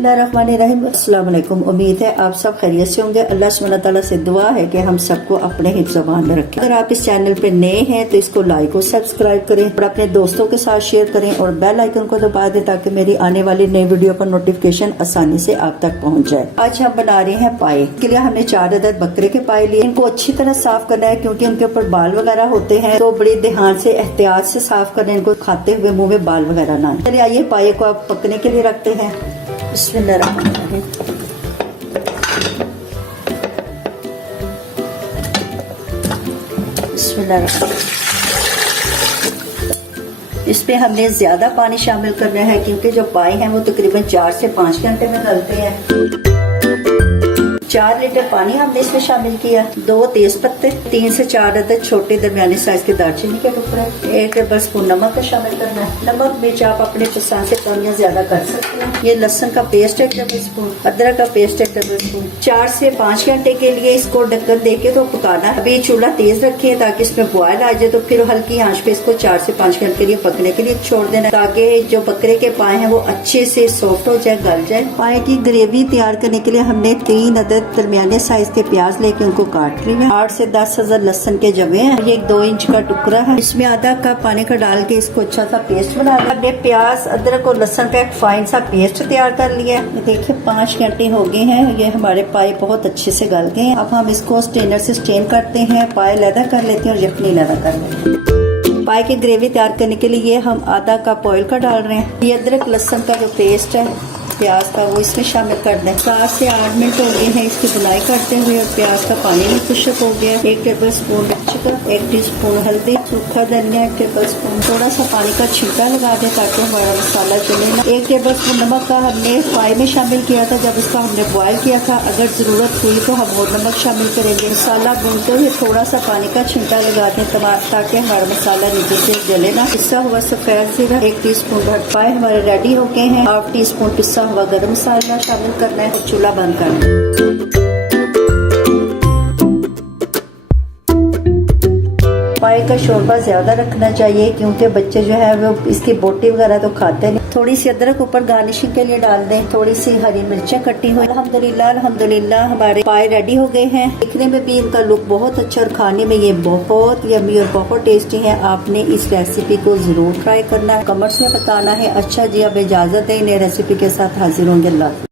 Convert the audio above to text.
बिस्मिल्लाहिर्रहमानिर्रहीम। अस्सलाम वालेकुम। उम्मीद है आप सब खैरियत से होंगे। अल्लाह सुब्हानहू तआला से दुआ है कि हम सबको अपने हिफ्ज़ ज़ुबान में रखें। अगर आप इस चैनल पे नए हैं तो इसको लाइक और सब्सक्राइब करें और अपने दोस्तों के साथ शेयर करें और बेल आइकन को दबा दें ताकि मेरी आने वाली नई वीडियो का नोटिफिकेशन आसानी से आप तक पहुँच जाए। आज हम बना रहे हैं पाए। इसके लिए हमने 4 अदद बकरे के पाए लिए। इनको अच्छी तरह साफ करना है क्योंकि उनके ऊपर बाल वगैरह होते हैं, तो बड़े ध्यान से एहतियात से साफ करना है। इनको खाते हुए मुंह में बाल वगैरह ना। चलिए आइए पाए को आप पकने के लिए रखते हैं। बिस्मिल्लाहिर्रहमानिर्रहीम। इसमें हमने ज्यादा पानी शामिल करना है क्योंकि जो पाए हैं वो तकरीबन 4 से 5 घंटे में गलते हैं। 4 लीटर पानी हमने इसमें शामिल किया। 2 तेज पत्ते, 3 से 4 अदद छोटे दरमियाने साइज के दालचीनी के टुकड़े, 1 टेबल स्पून नमक का शामिल करना है। नमक मिर्च आप अपने पसंद से कम या ज्यादा कर सकते हैं। ये लहसुन का पेस्ट 1 टेबल स्पून, अदरक का पेस्ट 1 टेबल स्पून। 4 से 5 घंटे के लिए इसको ढक्कन देके तो पकाना। अभी चूल्हा तेज रखिए ताकि इसमें बॉयल आ जाए, तो फिर हल्की आंच पे इसको 4 से 5 घंटे के लिए पकने के लिए छोड़ देना ताकि जो बकरे के पाए हैं वो अच्छे से सॉफ्ट हो जाए, गल जाए। पाए की ग्रेवी तैयार करने के लिए हमने 3 अदद दरमियाने साइज के प्याज लेके उनको काट लिया। 8 से 10 अदद लहसुन के जवे हैं। ये 1 इंच का टुकड़ा है। इसमें आधा कप पानी का डाल के इसको अच्छा सा पेस्ट बना लिया। हमने प्याज, अदरक और लहसुन का एक फाइन सा पेस्ट तैयार कर लिया। देखिए 5 घंटे हो गए हैं। ये हमारे पाए बहुत अच्छे से गल गए हैं। अब हम इसको स्ट्रेनर से स्ट्रेन करते हैं, पाए लैदा कर लेते हैं और यखनी लैदा कर लेते हैं। पाए की ग्रेवी तैयार करने के लिए हम आधा कप ऑयल का डाल रहे हैं। ये अदरक लहसुन का जो पेस्ट है प्याज का वो इसमें शामिल कर दें। 7 से 8 मिनट हो गए हैं इसकी बुनाई करते हुए और प्याज का पानी भी खुश्क हो गया। 1 टेबल स्पून मिर्च का, 1 टीस्पून हल्दी, सूखा धनिया 1 टेबल स्पून, थोड़ा सा पानी का छिड़का लगा दें ताकि हमारा मसाला चले ना। 1 टेबल स्पून नमक का हमने पाए में शामिल किया था जब इसका हमने बॉयल किया था। अगर जरूरत हुई तो हम और नमक शामिल करेंगे। मसाला भूनते हुए थोड़ा सा पानी का छिड़का लगा दें ताकि हमारा मसाला नीचे से जले ना। पिसा हुआ सफेद जीरा 1 टीस्पून भर। पाए हमारे रेडी हो गए हैं। 1/2 टीस्पून पिसा हुआ गरम मसाला शामिल करना है और चूल्हा बंद करना है। पाए का शोरबा ज्यादा रखना चाहिए क्योंकि बच्चे जो है वो इसकी बोटी वगैरह तो खाते नहीं। थोड़ी सी अदरक ऊपर गार्निशिंग के लिए डाल दें। थोड़ी सी हरी मिर्चें कटी हुई। अल्हम्दुलिल्लाह हमारे पाए रेडी हो गए हैं। दिखने में भी इनका लुक बहुत अच्छा और खाने में ये बहुत यम्मी और बहुत टेस्टी है। आपने इस रेसिपी को जरूर ट्राई करना है। कमेंट्स में बताना है। अच्छा जी, अब इजाजत है। नई रेसिपी के साथ हाजिर होंगे। अल्लाह।